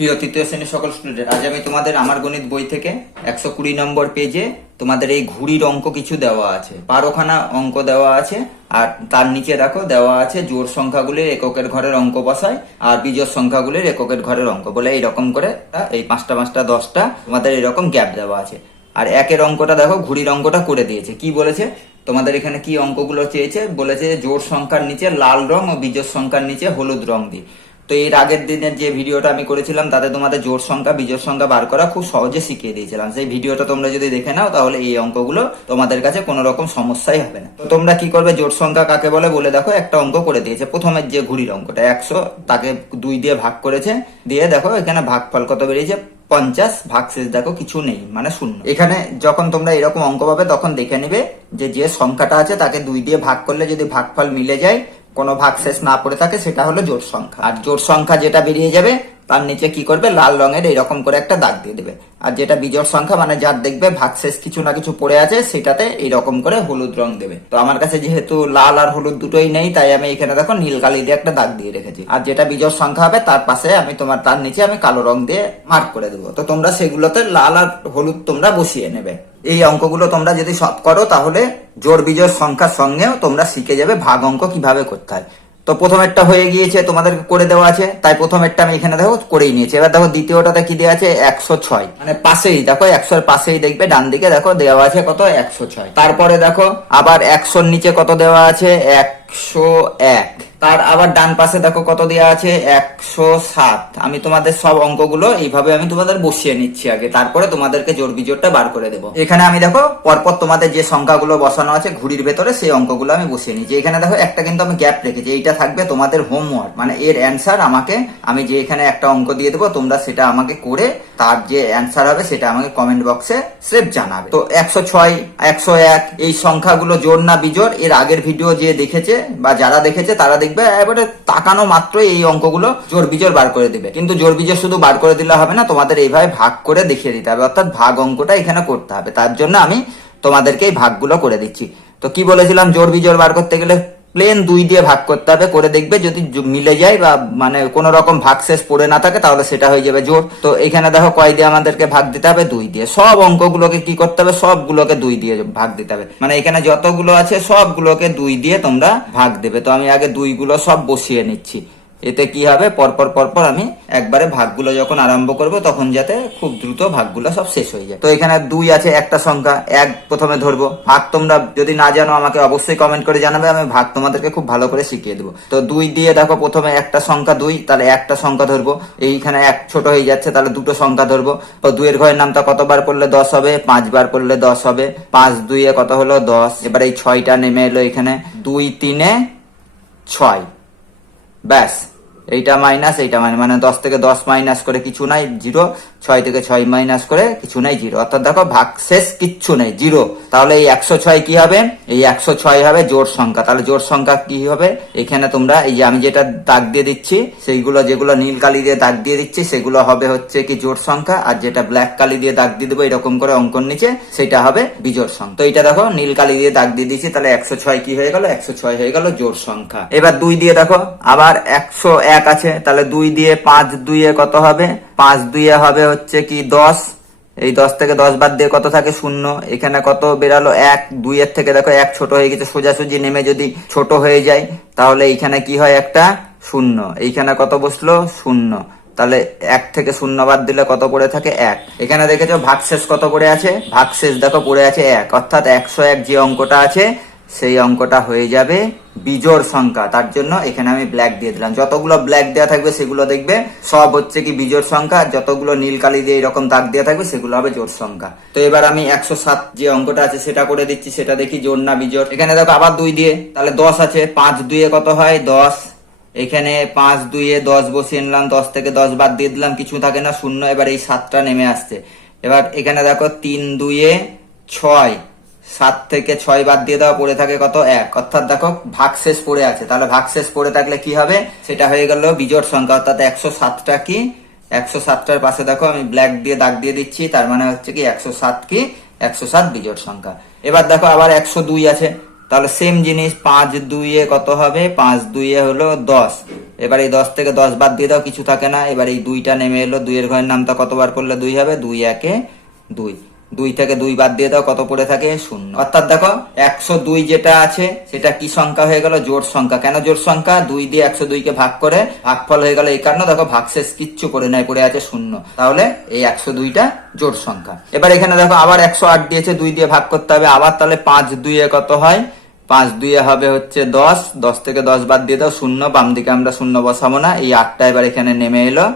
প্রিয় তৃতীয় শ্রেণির সকল স্টুডেন্ট আজ আমি তোমাদের আমার গণিত বই থেকে একশো কুড়ি নম্বর পেজে তোমাদের এই ঘুড়ির অঙ্ক কিছু দেওয়া আছে। বারোখানা অঙ্ক দেওয়া আছে, আর তার নিচে দেখো, দেওয়া আছে জোর সংখ্যাগুলির এককের ঘরের অঙ্ক বসায়, আর বিজোড় সংখ্যাগুলির এককের ঘরের অঙ্ক। বলে এইরকম করে এই পাঁচটা পাঁচটা, দশটা তোমাদের এরকম গ্যাপ দেওয়া আছে। আর একের অঙ্কটা দেখো, ঘুড়ির অঙ্কটা করে দিয়েছে। কি বলেছে? তোমাদের এখানে কি অঙ্কগুলো চেয়েছে? বলেছে জোর সংখ্যার নিচে লাল রং ও বিজোড় সংখ্যার নিচে হলুদ রং দিই তো এর আগের দিনের যে ভিডিওটা আমি করেছিলাম, তাতে তোমাদের জোর সংখ্যা, বিজোড় সংখ্যা বার করা খুব সহজে শিখিয়ে দিয়েছিলাম। সেই ভিডিওটা তোমরা যদি দেখে নাও, তাহলে এই অঙ্কগুলো তোমাদের কাছে কোনো রকম সমস্যাই হবে না। তো তোমরা কি করবে? জোর সংখ্যা কাকে বলে? বলে দেখো, একটা অঙ্ক করে দিয়েছে। প্রথমের যে ঘুড়ির অঙ্কটা, একশো, তাকে দুই দিয়ে ভাগ করেছে। দিয়ে দেখো, এখানে ভাগফল কত বেরিয়েছে? পঞ্চাশ। ভাগ শেষ, দেখো, কিছু নেই মানে শূন্য। এখানে যখন তোমরা এরকম অঙ্ক পাবে, তখন দেখে নেবে যে যে সংখ্যাটা আছে, তাকে দুই দিয়ে ভাগ করলে যদি ভাগফল মিলে যায় কোনো ভাগশেষ না পড়ে থাকে, সেটা হলো জোট সংখ্যা। আর জোট সংখ্যা যেটা বেরিয়ে যাবে, তার নিচে কি করবে? লাল রঙের এরকম করে একটা দাগ দিয়ে দেবে। আর যেটা বিজোড় সংখ্যা মানে যার দেখবে ভাগশেষ কিছু না কিছু পড়ে আছে, সেটাতে এইরকম করে হলুদ রং দেবে। তো আমার কাছে যেহেতু লাল আর হলুদ দুটোই নেই, তাই আমি এখানে দেখো নীল কালি দিয়ে একটা দাগ দিয়ে রেখেছি। আর যেটা বিজোড় সংখ্যা হবে, তার পাশে আমি তোমার, তার নিচে আমি কালো রং দিয়ে মার্ক করে দেবো। তো তোমরা সেগুলোতে লাল আর হলুদ তোমরা বসিয়ে নেবে। এই অঙ্কগুলো তোমরা যদি সব করো, তাহলে জোর বিজোর সংখ্যার সঙ্গেও তোমরা শিখে যাবে ভাগ অঙ্ক কীভাবে করতে হয়। তো প্রথমেরটা হয়ে গিয়েছে তোমাদের করে দেওয়া আছে, তাই প্রথমেরটা আমি এখানে দেখো করেই নিয়েছি। এবার দেখো দ্বিতীয়টাতে কি দেওয়া আছে? একশো ছয়। মানে পাশেই, দেখো একশোর পাশেই দেখবে, ডান দিকে দেখো দেওয়া আছে কত? একশো ছয়। তারপরে দেখো আবার একশোর নিচে কত দেওয়া আছে? একশো এক। তার আবার ডান পাশে দেখো কত দেওয়া আছে? একশো সাত। আমি তোমাদের সব অঙ্কগুলো এইভাবে আমি তোমাদের বসিয়ে নিচ্ছি আগে। তারপরে তোমাদেরকে জোর বিজোরটা বার করে দেবো। এখানে আমি দেখো, পরপর তোমাদের যে সংখ্যাগুলো বসানো আছে ঘুড়ির ভেতরে, সেই অঙ্কগুলো আমি বসিয়ে নিচ্ছি। এখানে দেখো, একটা কিন্তু আমি গ্যাপ রেখেছি। এইটা থাকবে তোমাদের হোমওয়ার্ক। মানে এর অ্যান্সার আমাকে, আমি যে এখানে একটা অঙ্ক দিয়ে দেবো, তোমরা সেটা আমাকে করে তার যে অ্যান্সার হবে সেটা আমাকে কমেন্ট বক্সে স্রেফ জানাবে। তো একশো ছয়, একশো এক, এই সংখ্যাগুলো জোর না বিজোর, এর আগের ভিডিও যে দেখেছে বা যারা দেখেছে তারা দেখবে, এবারে তাকানো মাত্রই এই অঙ্কগুলো জোর বিজোর বার করে দিবে। কিন্তু জোর বিজোর শুধু বার করে দিলে হবে না, তোমাদের এইভাবে ভাগ করে দেখিয়ে দিতে হবে। অর্থাৎ ভাগ অঙ্কটা এখানে করতে হবে। তার জন্য আমি তোমাদেরকে এই ভাগগুলো করে দিচ্ছি। তো কি বলেছিলাম? জোর বিজোর বার করতে গেলে প্লেন দুই দিয়ে ভাগ করতে হবে, করে দেখবে যদি মিলে যায় বা মানে কোন রকম ভাগ শেষ পড়ে না থাকে, তাহলে সেটা হয়ে যাবে জোর। তো এখানে দেখো কয় দিয়ে আমাদেরকে ভাগ দিতে হবে? দুই দিয়ে। সব অঙ্কগুলোকে কি করতে হবে? সবগুলোকে দুই দিয়ে ভাগ দিতে হবে। মানে এখানে যতগুলো আছে, সবগুলোকে দুই দিয়ে তোমরা ভাগ দেবে। তো আমি আগে দুইগুলো সব বসিয়ে নিচ্ছি। এতে কি হবে? পরপর পরপর আমি একবারে ভাগগুলো যখন আরম্ভ করব, তখন যাতে খুব দ্রুত ভাগগুলো সব শেষ হয়ে যায়। তো এখানে দুই আছে, একটা সংখ্যা, এক প্রথমে ধরবো। ভাগ তোমরা যদি না জানো, আমাকে অবশ্যই কমেন্ট করে জানাবে, আমি ভাগ তোমাদেরকে খুব ভালো করে শিখিয়ে দেবো। তো দুই দিয়ে দেখো, প্রথমে একটা সংখ্যা দুই, তাহলে একটা সংখ্যা ধরবো। এইখানে এক ছোট হয়ে যাচ্ছে, তাহলে দুটো সংখ্যা ধরবো। তো দুইয়ের ঘরের নামটা কতবার পড়লে দশ হবে? পাঁচবার পড়লে দশ হবে। পাঁচ দুইয়ে কত হলো? দশ। এবার এই ছয়টা নেমে এলো এখানে। দুই তিনে ছয়। ব্যাস। এইটা মাইনাস এইটা মাইনাস মানে দশ থেকে দশ মাইনাস করে কিছু নাই জিরো ছয় থেকে ছয় মাইনাস করে কিছু নাই জিরো অর্থাৎ দেখো ভাগ শেষ কিচ্ছু নেই জিরো তাহলে এই একশো ছয় কি হবে? এই একশো ছয় হবে জোর সংখ্যা। তাহলে জোর সংখ্যা কি হবে? এখানে তোমরা এই যে আমি যেটা দাগ দিয়ে দিচ্ছি, সেইগুলো যেগুলো নীল কালি দিয়ে দাগ দিয়ে দিচ্ছি, সেগুলো হবে হচ্ছে কি জোর সংখ্যা, আর যেটা ব্ল্যাক কালি দিয়ে দাগ দিয়ে দেবো, এরকম করে অঙ্কন নিচে, সেটা হবে বিজোড় সংখ্যা। তো এটা দেখো, নীল কালি দিয়ে দাগ দিয়ে দিচ্ছি, তাহলে একশো ছয় কি হয়ে গেল? একশো ছয় হয়ে গেল জোর সংখ্যা। এবার দুই দিয়ে দেখো, আবার একশো এক আছে, তাহলে দুই দিয়ে পাঁচ দুইয়ে কত হবে? পাঁচ দুইয়ে হবে হচ্ছে কি দশ। এই দশ থেকে দশ বাদ দিয়ে কত থাকে? শূন্য। এখানে কত বেরালো? এক। দুইয়ের থেকে দেখো এক ছোট হয়ে গেছে। সোজাসুজি নেমে যদি ছোট হয়ে যায়, তাহলে এইখানে কি হয়? একটা শূন্য। এইখানে কত বসল? শূন্য। তাহলে এক থেকে শূন্য বাদ দিলে কত পড়ে থাকে? এক। এখানে দেখেছ ভাগশেষ কত পড়ে আছে? ভাগশেষ দেখো পড়ে আছে এক। অর্থাৎ একশো এক যে অঙ্কটা আছে সেই অঙ্কটা হয়ে যাবে বিজোড় সংখ্যা। তার জন্য এখানে আমি ব্ল্যাক দিয়ে দিলাম। যতগুলো ব্ল্যাক দেওয়া থাকবে সেগুলো দেখবে, সব হচ্ছে কি বিজোড় সংখ্যা আর যতগুলো নীল কালি দিয়ে এরকম দাগ দেওয়া থাকবে সেগুলো হবে জোর সংখ্যা। তো এবার আমি একশো সাত যে অঙ্কটা আছে সেটা করে দিচ্ছি, সেটা দেখি জোর না বিজোড়। এখানে দেখো আবার দুই দিয়ে, তাহলে দশ আছে, পাঁচ দুইয়ে কত হয়? দশ। এখানে পাঁচ দুইয়ে দশ বসিয়ে নিলাম, দশ থেকে দশ বাদ দিয়ে দিলাম, কিছু থাকে না, শূন্য। এবার এই সাতটা নেমে আসছে। এবার এখানে দেখো তিন দুইয়ে ছয়। সাত থেকে ছয় বাদ দিয়ে দেওয়া পড়ে থাকে কত? এক। অর্থাৎ দেখো ভাগশেষ পড়ে আছে। তাহলে ভাগশেষ পড়ে থাকলে কি হবে? সেটা হয়ে গেল বিজোড় সংখ্যা। অর্থাৎ একশো সাতটা কি? একশো সাতটার পাশে দেখো, আমি ব্ল্যাক দিয়ে দাগ দিয়ে দিচ্ছি। তার মানে হচ্ছে কি, একশো সাত কি? একশো সাত বিজোড় সংখ্যা। এবার দেখো, আবার একশো দুই আছে। তাহলে সেম জিনিস, পাঁচ দুইয়ে কত হবে? পাঁচ দুইয়ে হলো দশ। এবার এই দশ থেকে দশ বাদ দিয়ে দাও, কিছু থাকে না। এবার এই দুইটা নেমে এলো। দুইয়ের ঘরের নামটা কতবার করলে দুই হবে? দুই একে দুই। দুই থেকে দুই বাদ দিয়ে দাও, কত পড়ে থাকে? শূন্য। অর্থাৎ দেখো, একশো দুই যেটা আছে, সেটা কি সংখ্যা হয়ে গেল? জোর সংখ্যা। কেন জোর সংখ্যা? দুই দিয়ে একশো দুইকে ভাগ করে ভাগফল হয়ে গেল এই কারণে। দেখো, ভাগশেষ কিচ্ছু করে নাই, পড়ে আছে শূন্য। তাহলে এই একশো দুইটা জোর সংখ্যা। এবার এখানে দেখো, আবার একশো আট দিয়েছে, দুই দিয়ে ভাগ করতে হবে। আবার তাহলে পাঁচ দুইয়ে কত হয়? পাঁচ দুইয়ে হবে হচ্ছে দশ। দশ থেকে দশ বাদ দিয়ে দাও, শূন্য। বাম দিকে আমরা শূন্য বসাবো না। এই আটটা এবার এখানে নেমে এলো।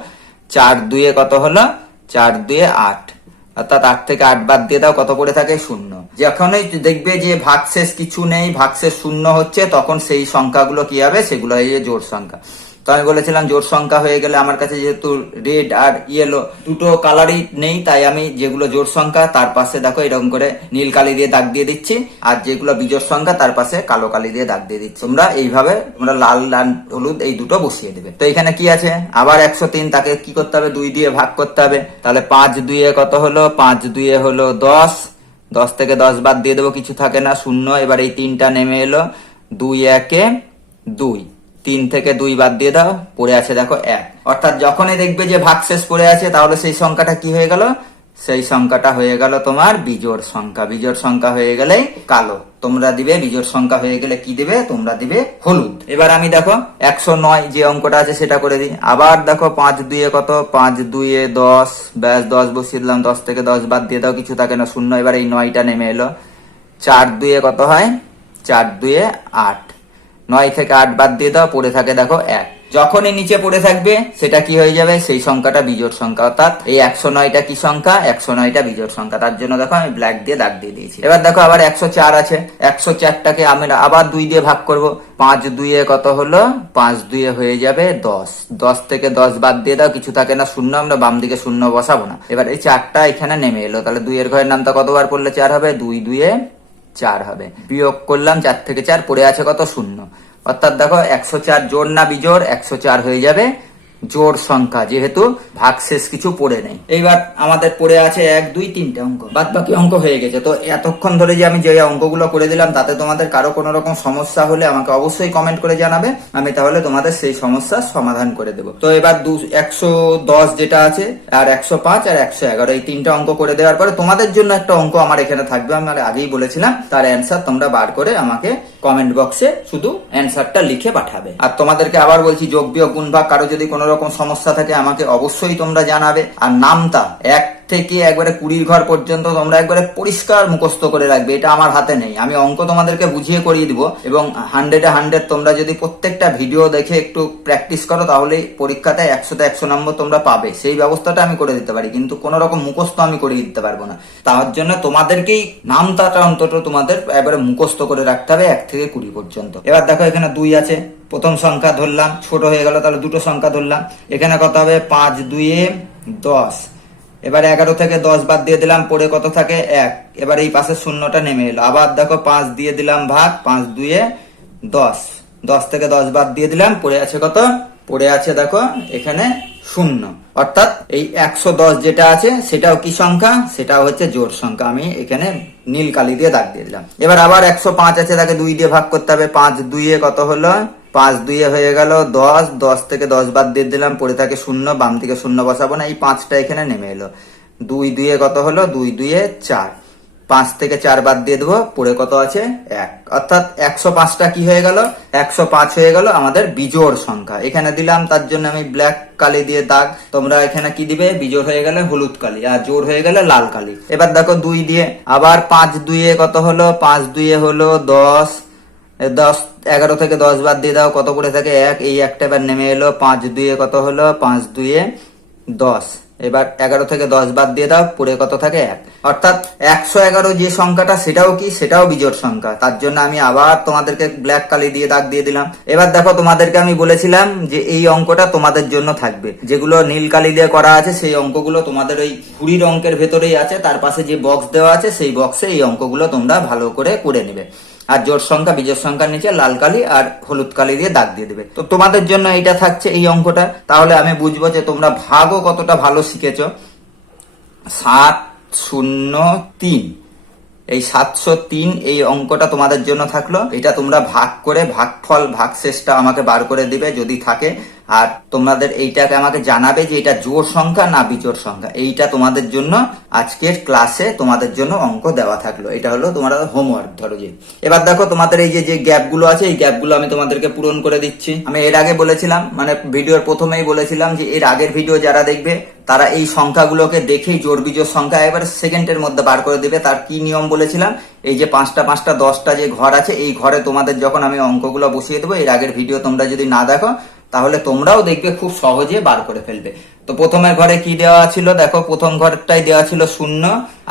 চার দুইয়ে কত হলো? চার দুইয়ে আট। অর্থাৎ আট থেকে আট বাদ দিয়ে দাও, কত করে থাকে? শূন্য। যখনই দেখবে যে ভাগশেষ কিছু নেই ভাগশেষ শূন্য হচ্ছে, তখন সেই সংখ্যাগুলো কি হবে? সেগুলো হয়ে জোর সংখ্যা। তো আমি বলেছিলাম জোর সংখ্যা হয়ে গেলে আমার কাছে যেহেতু রেড আর ইয়েলো দুটো কালারই নেই, তাই আমি যেগুলো জোর সংখ্যা তার পাশে দেখো এরকম করে নীল কালি দিয়ে দাগ দিয়ে দিচ্ছি, আর যেগুলো বিজোড় সংখ্যা তার পাশে কালো কালি দিয়ে দাগ দিয়ে দিচ্ছি। তোমরা এইভাবে, তোমরা লাল লাল হলুদ এই দুটো বসিয়ে দেবে। তো এখানে কি আছে? আবার একশো তিন, তাকে কি করতে হবে? দুই দিয়ে ভাগ করতে হবে। তাহলে পাঁচ দুইয়ে কত হলো? পাঁচ দুইয়ে হলো দশ। দশ থেকে দশ বাদ দিয়ে দেবো, কিছু থাকে না, শূন্য। এবার এই তিনটা নেমে এলো দুই একে দুই। তিন থেকে দুই বাদ দিয়ে দাও, পড়ে আছে দেখো এক। অর্থাৎ যখনই দেখবে যে ভাগশেষ পড়ে আছে, তাহলে সেই সংখ্যাটা কি হয়ে গেল? সেই সংখ্যাটা হয়ে গেল তোমার বিজোড় সংখ্যা। বিজোড় সংখ্যা হয়ে গেলেই কালো। তোমরা দিবে, বিজোড় সংখ্যা হয়ে গেলে কি দিবে? তোমরা দিবে হলুদ। এবার আমি দেখো, একশো নয় যে অঙ্কটা আছে সেটা করে দিই। আবার দেখো, পাঁচ দুইয়ে কত? পাঁচ দুইয়ে দশ। ব্যাস, দশ বসিয়ে দিলাম, দশ থেকে দশ বাদ দিয়ে দাও, কিছু থাকে না, শূন্য। এবার এই নয়টা নেমে এলো। চার দুইয়ে কত হয়? চার দুইয়ে আট। নয় থেকে আট বাদ দিয়ে দাও, পড়ে থাকে দেখো এক। যখনই নিচে পড়ে থাকবে, সেটা কি হয়ে যাবে? সেই সংখ্যাটা বিজোড় সংখ্যা, অর্থাৎ এই একশো নয়টা কি সংখ্যা? একশো নয়টা বিজোড় সংখ্যা। তার জন্য দেখো আমি ব্ল্যাক দিয়ে দাগ দিয়ে দিয়েছি। এবার দেখো আবার একশো চার আছে। একশো চারটাকে আমরা আবার দুই দিয়ে ভাগ করব। পাঁচ দুইয়ে কত হলো? পাঁচ দুইয়ে হয়ে যাবে দশ। দশ থেকে দশ বাদ দিয়ে দাও, কিছু থাকে না, শূন্য। আমরা বাম দিকে শূন্য বসাবো না। এবার এই চারটা এখানে নেমে এলো। তাহলে দুইয়ের ঘরের নামটা কতবার পড়লে চার হবে? দুই দুইয়ে চার হবে। বিয়োগ করলাম চার থেকে চার, পড়ে আছে কত? শূন্য। অর্থাৎ দেখো, একশো চার জোর না বিজোর একশো চার হয়ে যাবে। জোর সংখ্যা, যেহেতু ভাগশেষ কিছু পড়ে নেই। এইবার আমাদের পড়ে আছে এক, দুই, তিনটে অঙ্ক। বাদ বাকি অঙ্ক হয়ে গেছে। তো এতক্ষণ ধরে যে আমি যে অঙ্কগুলো করে দিলাম, তাতে তোমাদের কারও কোনো রকম সমস্যা হলে আমাকে অবশ্যই কমেন্ট করে জানাবে। আমি তাহলে তোমাদের সেই সমস্যার সমাধান করে দেবো। তো এবার দু, একশো দশ যেটা আছে, আর একশো পাঁচ আর একশো এগারো, এই তিনটা অঙ্ক করে দেওয়ার পরে তোমাদের জন্য একটা অঙ্ক আমার এখানে থাকবে। আমি আর আগেই বলেছিলাম, তার অ্যান্সার তোমরা বার করে আমাকে কমেন্ট বক্সে শুধু অ্যান্সারটা লিখে পাঠাবে। আর তোমাদেরকে আবার বলছি, যোগ বিয়োগ, গুণ ভাগ, কারও যদি কোনো রকম সমস্যা থাকে আমাকে অবশ্যই তোমরা জানাবে। আর নামটা এক থেকে একবারে কুড়ির ঘর পর্যন্ত তোমরা একবারে পরিষ্কার মুখস্থ করে রাখবে, এটা আমার হাতে নেই। আমি অঙ্ক তোমাদেরকে বুঝিয়ে করিয়ে দিব এবং হান্ড্রেডে হান্ড্রেড তোমরা যদি প্রত্যেকটা ভিডিও দেখে একটু প্র্যাকটিস করো, তাহলে পরীক্ষাতে একশোতে একশো নম্বর তোমরা পাবে। সেই ব্যবস্থাটা আমি করে দিতে পারি, কিন্তু কোনো রকম মুখস্থ আমি করে দিতে পারব না। তার জন্য তোমাদেরকেই নামটাটা অন্তত তোমাদের একবারে মুখস্থ করে রাখতে হবে এক থেকে কুড়ি পর্যন্ত। এবার দেখো এখানে দুই আছে। প্রথম সংখ্যা ধরলাম, ছোট হয়ে গেল, তাহলে দুটো সংখ্যা ধরলাম। এখানে কত হবে? পাঁচ, দুইয়ে দশ। এবার এগারো থেকে দশ বাদ দিয়ে দিলাম পরে কত থাকে? এক। এবার এই পাশে শূন্যটা নেমে এলো। আবার দেখো পাঁচ দিয়ে দিলাম ভাগ, পাঁচ দুয়ে দশ। দশ থেকে দশ বাদ দিয়ে দিলাম, পড়ে আছে কত? পড়ে আছে দেখো, এখানে শূন্য। অর্থাৎ এই একশো দশ যেটা আছে, সেটাও কি সংখ্যা? সেটাও হচ্ছে জোর সংখ্যা। আমি এখানে নীল কালি দিয়ে দাগ দিয়ে দিলাম। এবার আবার একশো পাঁচ আছে, তাকে দুই দিয়ে ভাগ করতে হবে। পাঁচ দুইয়ে কত হলো? পাঁচ দুইয়ে হয়ে গেল, দশ দশ থেকে দশ বাদ দিয়ে দিলাম, পড়ে থাকে শূন্য, বাম থেকে শূন্য বসাবো না, এই পাঁচটা এখানে নেমে এলো। দুই দুইয়ে কত হলো? দুই দুইয়ে চার। পাঁচ থেকে চার বাদ দিয়ে দেবো, পড়ে কত আছে? এক। অর্থাৎ একশো পাঁচটা কি হয়ে গেল? একশো পাঁচ হয়ে গেল আমাদের বিজোড় সংখ্যা। এখানে দিলাম, তার জন্য আমি ব্ল্যাক কালি দিয়ে দাগ। তোমরা এখানে কি দিবে? বিজোড় হয়ে গেলে হলুদ কালি, আর জোর হয়ে গেলে লাল কালি। এবার দেখো দুই দিয়ে, আবার পাঁচ দুইয়ে কত হলো? পাঁচ দুইয়ে হলো দশ দশ, এগারো থেকে দশ বাদ দিয়ে দাও, কত করে থাকে? এক, এই একটা এবার নেমে এলো, পাঁচ দুইয়ে কত হলো? পাঁচ দুইয়ে দশ। এবার এগারো থেকে দশ বাদ দিয়ে দাও, পড়ে কত থাকে? এক। অর্থাৎ একশো এগারো যে সংখ্যাটা, সেটাও কি? সেটাও বিজোড় সংখ্যা। তার জন্য আমি আবার তোমাদেরকে ব্ল্যাক কালি দিয়ে দাগ দিয়ে দিলাম। এবার দেখো, তোমাদেরকে আমি বলেছিলাম যে এই অঙ্কটা তোমাদের জন্য থাকবে। যেগুলো নীল কালি দিয়ে করা আছে, সেই অঙ্কগুলো তোমাদের ওই ঘুড়ির অঙ্কের ভেতরেই আছে। তার পাশে যে বক্স দেওয়া আছে, সেই বক্সে এই অঙ্কগুলো তোমরা ভালো করে করে নেবে। আর জোর সংখ্যা, বিজোর সংখ্যার নিচে লাল কালি আর হলুদ কালি দিয়ে দাগ দিয়ে দেবে। তো তোমাদের জন্য এটা থাকছে এই অঙ্কটা। তাহলে আমি বুঝব যে তোমরা ভাগও কতটা ভালো শিখেছ। সাত শূন্য তিন। এই সাতশো তিন এই অঙ্কটা তোমাদের জন্য থাকল। এটা তোমরা ভাগ করে, ভাগফল, ভাগশেষটা আমাকে বার করে দিবে। যদি থাকে আর তোমাদের এইটাকে আমাকে জানাবে যে এটা জোর সংখ্যা না বিজোর সংখ্যা। এইটা তোমাদের জন্য আজকের ক্লাসে তোমাদের জন্য অঙ্ক দেওয়া থাকল। এটা হলো তোমার হোমওয়ার্ক ধরো যে। এবার দেখো তোমাদের এই যে যে গ্যাপগুলো আছে, এই গ্যাপগুলো আমি তোমাদেরকে পূরণ করে দিচ্ছি। আমি এর আগে বলেছিলাম মানে ভিডিওর প্রথমেই বলেছিলাম যে এর আগের ভিডিও যারা দেখবে, তারা এই সংখ্যাগুলোকে দেখেই জোর বিজোর সংখ্যা এবার সেকেন্ডের মধ্যে বার করে দেবে। তার কি নিয়ম বলেছিলাম? এই যে পাঁচটা পাঁচটা, দশটা যে ঘর আছে, এই ঘরে তোমাদের যখন আমি অঙ্কগুলো বসিয়ে দেবো, এর আগের ভিডিও তোমরা যদি না দেখো তাহলে তোমরাও দেখবে খুব সহজে বার করে ফেলবে। তো প্রথমের ঘরে কি দেওয়া ছিল? দেখো, প্রথম ঘরটাই দেওয়া ছিল শূন্য,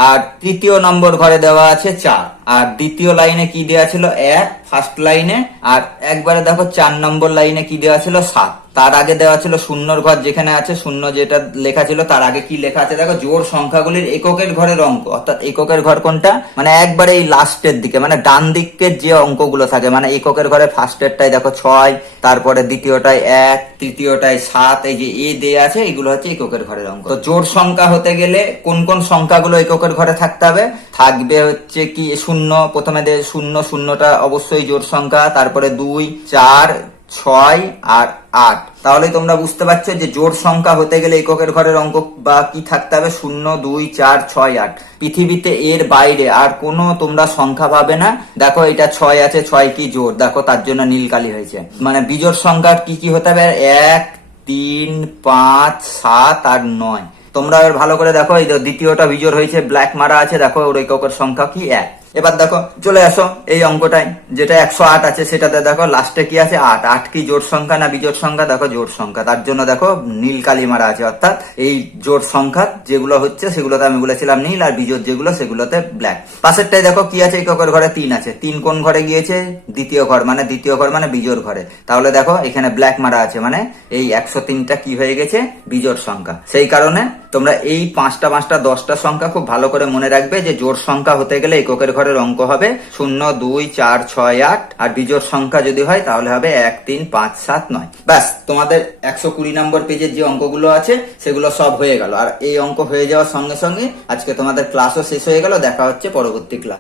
আর তৃতীয় নম্বর ঘরে দেওয়া আছে চার। আর দ্বিতীয় লাইনে কি দেওয়া ছিল? এক ফার্স্ট লাইনে আর একবারে দেখো, চার নম্বর লাইনে কি দেওয়া ছিল? সাত। তার আগে দেওয়া ছিল শূন্যর ঘর যেখানে আছে, শূন্য যেটা লেখা ছিল, তার আগে কি লেখা আছে? দেখো জোড় সংখ্যাগুলির এককের ঘরের অঙ্ক, অর্থাৎ এককের ঘর কোনটা? মানে একবারে এই লাস্টের দিকে মানে ডান দিকের যে অঙ্কগুলো থাকে মানে এককের ঘরে ফার্স্টেরটাই দেখো ছয়, তারপরে দ্বিতীয়টায় এক, তৃতীয়টায় সাত, এই যে এ দেয়া আছে, এগুলো হচ্ছে এককের ঘরের অঙ্ক। তো জোড় সংখ্যা হতে গেলে কোন কোন সংখ্যাগুলো এককের ঘরে থাকতে হবে? থাকবে হচ্ছে কি শূন্য, প্রথমে শূন্য, শূন্যটা অবশ্যই জোড় সংখ্যা, তারপরে দুই, চার, ছয় আর আট। তাহলে তোমরা বুঝতে পারছ যে জোড় সংখ্যা হতে গেলে এককের ঘরের অঙ্ক বা কি থাকতে হবে? শূন্য, দুই, চার, ছয়, আট। পৃথিবীতে এর বাইরে আর কোনো তোমরা সংখ্যা পাবে না। দেখো এটা ছয় আছে, ছয় কি জোর দেখো তার জন্য নীলকালি হয়েছে। মানে বিজোড় সংখ্যা কি কি হতে হবে? এক তিন, পাঁচ, সাত আর নয়। তোমরা ভালো করে দেখো, এই দ্বিতীয়টা বিজোর হয়েছে, ব্ল্যাক মারা আছে, দেখো, ওর এককের সংখ্যা কি? এক। এবার দেখো, চলে আসো এই অঙ্কটায়, যেটা একশো আট আছে সেটাতে দেখো লাস্টে কি আছে? আট। আট কি জোড় সংখ্যা না বিজোড় সংখ্যা? দেখো জোড় সংখ্যা। তার জন্য দেখো, নীল কালি মারা আছে, অর্থাৎ এই জোড় সংখ্যা যেগুলো হচ্ছে সেগুলোতে আমি বলেছিলাম নীল আর বিজোড় যেগুলো সেগুলোতে ব্ল্যাক পাশেরটাই দেখো কি আছে? এককের ঘরে তিন আছে। তিন কোন ঘরে গিয়েছে? দ্বিতীয় ঘর মানে দ্বিতীয় ঘর মানে বিজোর ঘরে। তাহলে দেখো, এখানে ব্ল্যাক মারা আছে মানে এই একশো তিনটা কি হয়ে গেছে? বিজোড় সংখ্যা। সেই কারণে তোমরা এই পাঁচটা পাঁচটা, দশটা সংখ্যা খুব ভালো করে মনে রাখবে যে জোড় সংখ্যা হতে গেলে এককের ঘরের অঙ্ক হবে শূন্য, দুই, চার, ছয়, আট। আর বিজোর সংখ্যা যদি হয়, তাহলে হবে এক, তিন, পাঁচ, সাত, নয়। ব্যাস, তোমাদের একশো কুড়ি নম্বর পেজের যে অঙ্কগুলো আছে, সেগুলো সব হয়ে গেল। আর এই অঙ্ক হয়ে যাওয়ার সঙ্গে সঙ্গে আজকে তোমাদের ক্লাসও শেষ হয়ে গেল। দেখা হচ্ছে পরবর্তী ক্লাস